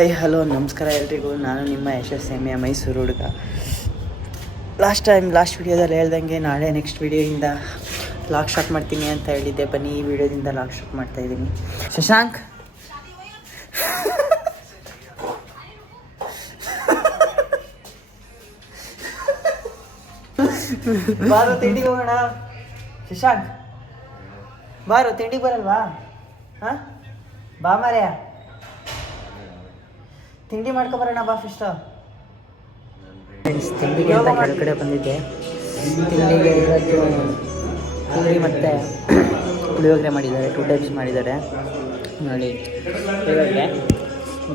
Hi hello ನಮಸ್ಕಾರ ಎಲ್ರಿಗೂ. ನಾನು ನಿಮ್ಮ ಯಶಸ್ಸೆಮ್ಮೆಯ ಮೈಸೂರು ಹುಡುಗ. ಲಾಸ್ಟ್ ವಿಡಿಯೋದಲ್ಲಿ ಹೇಳ್ದಂಗೆ ನಾಳೆ ನೆಕ್ಸ್ಟ್ ವಿಡಿಯೋಯಿಂದ ಲಾಗ್ ಸ್ಟಾರ್ಟ್ ಮಾಡ್ತೀನಿ ಅಂತ ಹೇಳಿದ್ದೆ. ಬನ್ನಿ ಈ ವಿಡಿಯೋದಿಂದ ಲಾಗ್ ಸ್ಟಾರ್ಟ್ ಮಾಡ್ತಾಯಿದ್ದೀನಿ. ಶಶಾಂಕ್ ಬಾರೋ ತಿಂಡಿಗೆ ಹೋಗೋಣ. ಶಶಾಂಕ್ ಬಾರೋ ತಿಂಡಿಗೆ ಬರಲ್ವಾ? ಹಾಂ ಬಾ ಮಾರ್ಯ, ತಿಂಡಿ ಮಾಡ್ಕೊಬರೋಣ ಬಾ. ಫಿಸ್ಟ್ ತಿಂಡಿಗೆ ಅಂತ ಕೆಳಗಡೆ ಬಂದಿದ್ದೆ. ತಿಂಡಿಗೆ ಇವತ್ತು ಪೂರಿ ಮತ್ತು ಪುಳಿಯೋಗರೆ ಮಾಡಿದ್ದಾರೆ. 2 ಟೈಪ್ಸ್ ಮಾಡಿದ್ದಾರೆ ನೋಡಿ. ಪುಳಿಯೋಗರೆ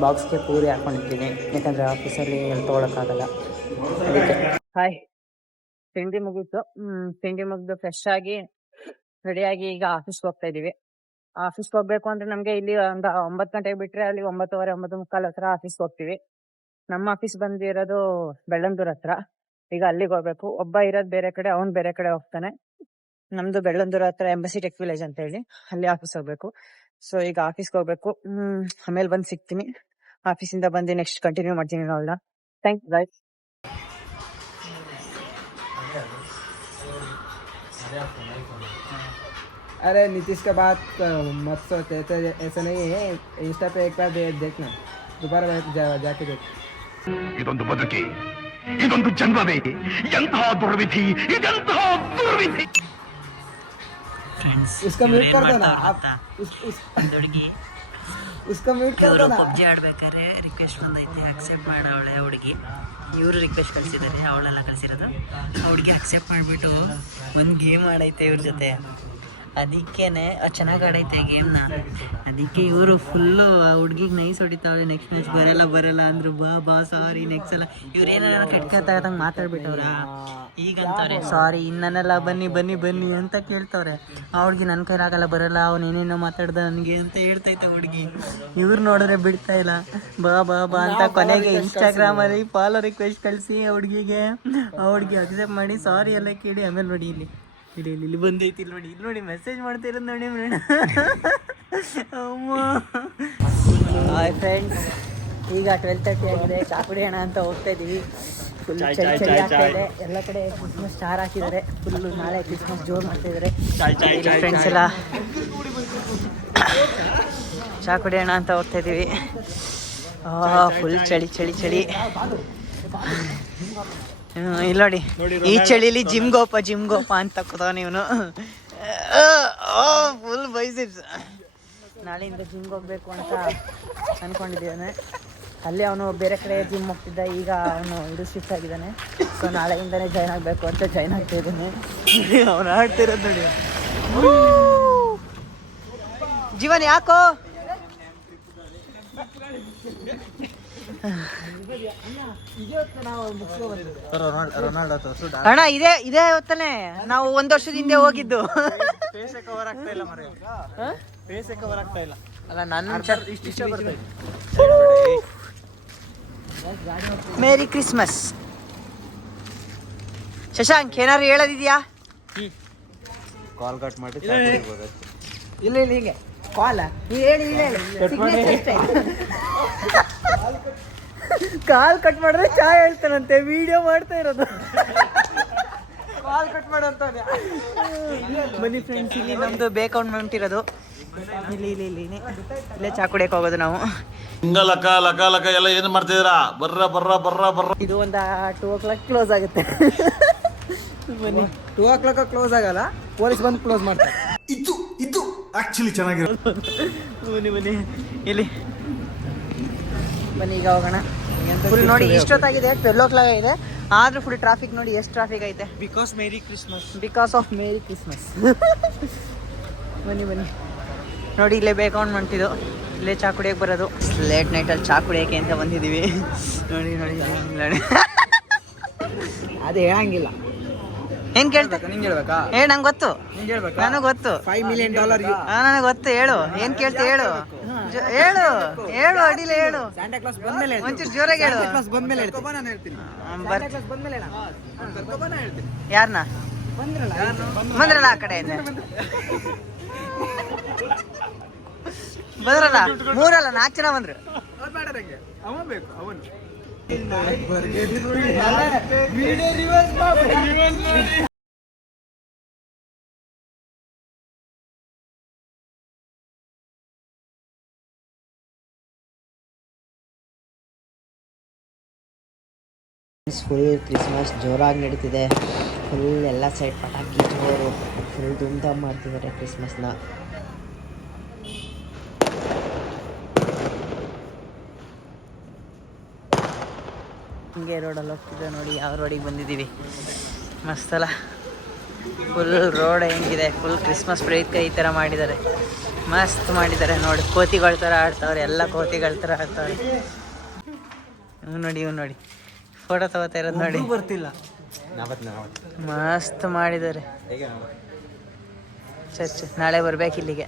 ಬಾಕ್ಸ್ಗೆ ಪೂರಿ ಹಾಕ್ಕೊಂಡಿರ್ತೀನಿ, ಯಾಕಂದರೆ ಆಫೀಸಲ್ಲಿ ಎಲ್ಲಿ ತೊಗೊಳಕ್ಕಾಗಲ್ಲ ಅದಕ್ಕೆ. ಹಾಯ್, ತಿಂಡಿ ಮುಗೀತು. ತಿಂಡಿ ಮುಗಿದು ಫ್ರೆಶ್ ಆಗಿ ರೆಡಿಯಾಗಿ ಈಗ ಆಫೀಸ್ಗೆ ಹೋಗ್ತಾ ಇದ್ದೀವಿ. ಆಫೀಸ್ಗೆ ಹೋಗ್ಬೇಕು ಅಂದರೆ ನಮಗೆ ಇಲ್ಲಿ ಒಂದು 9 ಗಂಟೆಗೆ ಬಿಟ್ಟರೆ ಅಲ್ಲಿ 9:15 9:45 ಹತ್ರ ಆಫೀಸ್ಗೆ ಹೋಗ್ತೀವಿ. ನಮ್ಮ ಆಫೀಸ್ ಬಂದಿರೋದು ಬೆಳ್ಳಂದೂರು ಹತ್ರ. ಈಗ ಅಲ್ಲಿಗೆ ಹೋಗ್ಬೇಕು. ಒಬ್ಬ ಇರೋದು ಬೇರೆ ಕಡೆ, ಅವ್ನು ಬೇರೆ ಕಡೆ ಹೋಗ್ತಾನೆ. ನಮ್ಮದು ಬೆಳ್ಳಂದೂರು ಹತ್ರ ಎಂಬಸಿ ಟೆಕ್ ವಿಲೇಜ್ ಅಂತ ಹೇಳಿ, ಅಲ್ಲಿ ಆಫೀಸ್ ಹೋಗ್ಬೇಕು. ಸೊ ಈಗ ಆಫೀಸ್ಗೆ ಹೋಗ್ಬೇಕು. ಆಮೇಲೆ ಬಂದು ಸಿಗ್ತೀನಿ. ಆಫೀಸಿಂದ ಬಂದು ನೆಕ್ಸ್ಟ್ ಕಂಟಿನ್ಯೂ ಮಾಡ್ತೀನಿ ನಾವೆಲ್ಲ. Thank you guys. अरे नीतीश का बात मत सोच, ऐसा नहीं है. इंस्टा पे एक बार देखना, दोबारा जाके देख. ಇದೊಂದು ಬದುಕಿ, ಇದೊಂದು ಜನ್ಮವೇ, ಎಂತಹ ದುರ್ವಿಧಿ, ಇದೆಂತಹ ದುರ್ವಿಧಿ. उसका म्यूट कर दो ना आप. उसका म्यूट कर दो ना. ಪಬ್ಜಿ ಆಡ್ಬೇಕಾದ್ರೆ ರಿಕ್ವೆಸ್ಟ್ ಬಂದೈತೆ, ಅಕ್ಸೆಪ್ಟ್ ಮಾಡವಳೆ ಹುಡುಗಿ. ಇವರು ರಿಕ್ವೆಸ್ಟ್ ಕಳಿಸಿದ್ದಾರೆ, ಅವಳೆಲ್ಲ ಕಳಿಸಿರೋದು. ಹುಡುಗಿ ಅಕ್ಸೆಪ್ಟ್ ಮಾಡಿಬಿಟ್ಟು ಒಂದು ಗೇಮ್ ಆಡೈತೆ ಇವ್ರ ಜೊತೆ. ಅದಕ್ಕೇನೆ ಚೆನ್ನಾಗಿ ಆಡೈತೆ ಗೇಮ್ನ. ಅದಕ್ಕೆ ಇವರು ಫುಲ್ಲು ಆ ಹುಡ್ಗಿಗೆ ನೈಸ್ ಹೊಡಿತಾವಳೆ. ನೆಕ್ಸ್ಟ್ ಮ್ಯಾಚ್ ಬರಲ್ಲ ಅಂದ್ರು. ಬಾ ಸಾರಿ ನೆಕ್ಸ್ಟ್ ಸಲ. ಇವ್ರು ಏನಾರ ಕೆಟ್ಕತ್ತಾಗಂಗೆ ಮಾತಾಡ್ಬಿಟ್ಟವ್ರ. ಈಗಂತವ್ರೆ ಸಾರಿ ಇನ್ನನ್ನೆಲ್ಲ ಬನ್ನಿ ಅಂತ ಕೇಳ್ತವ್ರೆ. ಆ ಹುಡ್ಗಿ ನನ್ನ ಕೈಲಾಗಲ್ಲ, ಬರಲ್ಲ, ಅವ್ನು ಏನೇನೋ ಮಾತಾಡ್ದ ನನಗೆ ಅಂತ ಹೇಳ್ತೈತೆ ಹುಡುಗಿ. ಇವ್ರು ನೋಡಿದ್ರೆ ಬಿಡ್ತಾ ಇಲ್ಲ. ಬಾ ಅಂತ ಕೊನೆಗೆ ಇನ್ಸ್ಟಾಗ್ರಾಮಲ್ಲಿ ಫಾಲೋ ರಿಕ್ವೆಸ್ಟ್ ಕಳಿಸಿ ಆ ಹುಡುಗಿಗೆ. ಆ ಹುಡುಗಿ ಅಕ್ಸೆಪ್ಟ್ ಮಾಡಿ ಸಾರಿ ಎಲ್ಲ ಕೇಳಿ ಆಮೇಲೆ ನೋಡಿ ಇಲ್ಲಿ ಬಂದೈತಿ. ಇಲ್ಲಿ ನೋಡಿ ಮೆಸೇಜ್ ಮಾಡ್ತಿರೋದು ನೋಡಿ ಮೇಡಮ್. ಅಮ್ಮ ಹಾಯ್ ಫ್ರೆಂಡ್ಸ್, ಈಗ 12:30 ಆಗಿದೆ. ಚಾ ಕುಡಿಯೋಣ ಅಂತ ಹೋಗ್ತಾ ಇದ್ದೀವಿ. ಫುಲ್ ಚಳಿ ಆಗ್ತಾ ಇದೆ. ಎಲ್ಲ ಕಡೆ ಕ್ರಿಸ್ಮಸ್ ಸ್ಟಾರ್ ಹಾಕಿದ್ದಾರೆ. ಫುಲ್ಲು ನಾಳೆ ಕ್ರಿಸ್ಮಸ್ ಜೋರು ಮಾಡ್ತಾಯಿದ್ದಾರೆ ಫ್ರೆಂಡ್ಸ್ ಎಲ್ಲ. ಚಾ ಕುಡಿಯೋಣ ಅಂತ ಹೋಗ್ತಾ ಇದ್ದೀವಿ. ಫುಲ್ ಚಳಿ. ಇಲ್ಲ ನೋಡಿ, ಈ ಚಳಿಲಿ ಜಿಮ್ ಗೋಪ ಅಂತ ಕೂತವನು ಇವನು. Full biceps. ನಾಳೆಯಿಂದ ಜಿಮ್ಗೆ ಹೋಗ್ಬೇಕು ಅಂತ ಅಂದ್ಕೊಂಡಿದ್ದಾನೆ. ಅಲ್ಲಿ ಅವನು ಬೇರೆ ಕಡೆ ಜಿಮ್ ಹೋಗ್ತಿದ್ದ, ಈಗ ಅವನು ಶಿಫ್ಟ್ ಆಗಿದ್ದಾನೆ. ಸೊ ನಾಳೆಯಿಂದನೇ ಜಾಯ್ನ್ ಆಗಬೇಕು ಅಂತ ಜಾಯ್ನ್ ಆಗ್ತಾ ಇದ್ದಾನೆ. ಅವನು ಆಡ್ತಿರೋದು ನೋಡಿ. ಜೀವನ್ ಯಾಕೋ ಅಣ್ಣ ಇದೇ ಹೊತ್ತನೇ ನಾವು 1 ವರ್ಷದ ಹಿಂದೆ ಹೋಗಿದ್ದು. ಅಲ್ಲ ನನ್ನ ಮೇರಿ ಕ್ರಿಸ್ಮಸ್. ಶಶಾಂಕ್ ಏನಾದ್ರು ಹೇಳೋದಿದ್ಯಾ? ಕಾಲ್ ಕಟ್ ಮಾಡಿ ಇಲ್ಲ ಹೀಗೆ ಕಾಲ ಹೇಳಿ ಕಾಲ್ ಕಟ್ ಮಾಡಿದ್ರೆ ಚಾ ಹೇಳ್ತಾನಂತೆ. ವಿಡಿಯೋ ಮಾಡ್ತಾ ಇರೋದು. ಕಾಲ್ ಕಟ್ ಮಾಡಂತ ಬನ್ನಿ ಫ್ರೆಂಡ್ಸ್. ಇಲ್ಲಿ ನಮ್ದು ಬೇಕೌಂಟ್ ಇರೋದು. ಇಲ್ಲೇ ಚಾ ಕುಡಿಯಕ್ಕೆ ಹೋಗೋದು ನಾವು. ಲಕ ಎಲ್ಲ ಏನು ಮಾಡ್ತಿದ್ದೀರಾ? ಬರ್ರ. ಇದು ಒಂದು 2 o'clock ಕ್ಲೋಸ್ ಆಗುತ್ತೆ. ಬನ್ನಿ. 2 o'clock ಕ್ಲೋಸ್ ಆಗಲ್ಲ, ಪೊಲೀಸ್ ಬಂದು ಕ್ಲೋಸ್ ಮಾಡ್ತಾರೆ. ಇದು ಆಕ್ಚುಲಿ ಚೆನ್ನಾಗಿರೋದು. ಬನ್ನಿ ಇಲ್ಲಿ ಬನ್ನಿ, ಈಗ ಹೋಗೋಣ. ಫುಲ್ ನೋಡಿ ಇಷ್ಟೊತ್ತಾಗಿದೆ, 12 o'clock ಆಗಿದೆ. ಆದ್ರೂ ಫುಲ್ ಟ್ರಾಫಿಕ್ ನೋಡಿ, ಎಷ್ಟು ಟ್ರಾಫಿಕ್ ಐತೆ. Because of merry Christmas. ಬನ್ನಿ ನೋಡಿ, ಇಲ್ಲೇ ಬೇಕೌಂಟ್ ಮಾಡ್ತಿದ್ದು. ಇಲ್ಲೇ ಚಾ ಕುಡಿಯೋಕೆ ಬರೋದು. ಲೇಟ್ ನೈಟಲ್ಲಿ ಚಾ ಕುಡಿಯೋಕೆ ಅಂತ ಬಂದಿದ್ದೀವಿ. ನೋಡಿ ಅದು ಹೇಳಂಗಿಲ್ಲ. ಏನ್ ಕೇಳ್ತಾ ನಿಂಗೆ ಹೇಳ್ಬೇಕಾ? ನಂಗೆ ಗೊತ್ತು, ನನಗೆ ಗೊತ್ತು. $5 million ನನಗೆ ಗೊತ್ತು. ಹೇಳು, ಏನ್ ಕೇಳ್ತಿ ಹೇಳು. ಅಡಿಲ್ಲ ಹೇಳು. ಸ್ಯಾಂಟಾ ಕ್ಲಾಸ್ ಬಂದ್ಮೇಲೆ ಒಂಚೂರು ಜೋರಾಗಿ ಹೇಳು. ಬಂದ್ಮೇಲೆ ಯಾರನ್ನ ಬಂದ್ರಲ್ಲ ಆ ಕಡೆ ಬಂದ್ರಲ್ಲ 3 ಅಲ್ಲ 4 ಜನ ಬಂದ್ರು. ಯಾರಿಗೆ ಅವ ಬೇಕು ಅವನು ಫುಲ್ ಕ್ರಿಸ್ಮಸ್ ಜೋರಾಗಿ ನಡೀತಿದೆ. ಫುಲ್ ಎಲ್ಲ ಸೈಡ್ ಪಟಾಕಿ ಜೋರು, ಫುಲ್ ಧೂಮ್ಧಾಮ್ ಮಾಡ್ತಿದ್ದಾರೆ ಕ್ರಿಸ್ಮಸ್ನ. ಹಿಂಗೆ ರೋಡಲ್ಲಿ ಹೋಗ್ತಿದ್ದೆ ನೋಡಿ, ಯಾವ ರೋಡಿಗೆ ಬಂದಿದ್ದೀವಿ. ಮಸ್ತಲ್ಲ, ಫುಲ್ ರೋಡ್ ಹೆಂಗಿದೆ, ಫುಲ್ ಕ್ರಿಸ್ಮಸ್ ಪ್ರಯುಕ್ತ ಈ ಥರ ಮಾಡಿದ್ದಾರೆ. ಮಸ್ತ್ ಮಾಡಿದ್ದಾರೆ ನೋಡಿ, ಕೋತಿಗಳ ಥರ ಆಡ್ತಾವ್ರೆ, ಎಲ್ಲ ಕೋತಿಗಳ ಥರ ಆಡ್ತಾವ್ರೆ. ಇವ್ ನೋಡಿ ಫೋಟೋ ತಗೋತಾ ಇರೋದು ನೋಡಿ. ಬರ್ತಿಲ್ಲ, ಮಸ್ತ್ ಮಾಡಿದ್ದಾರೆ. ಚರ್ಚ್ ನಾಳೆ ಬರ್ಬೇಕು ಇಲ್ಲಿಗೆ.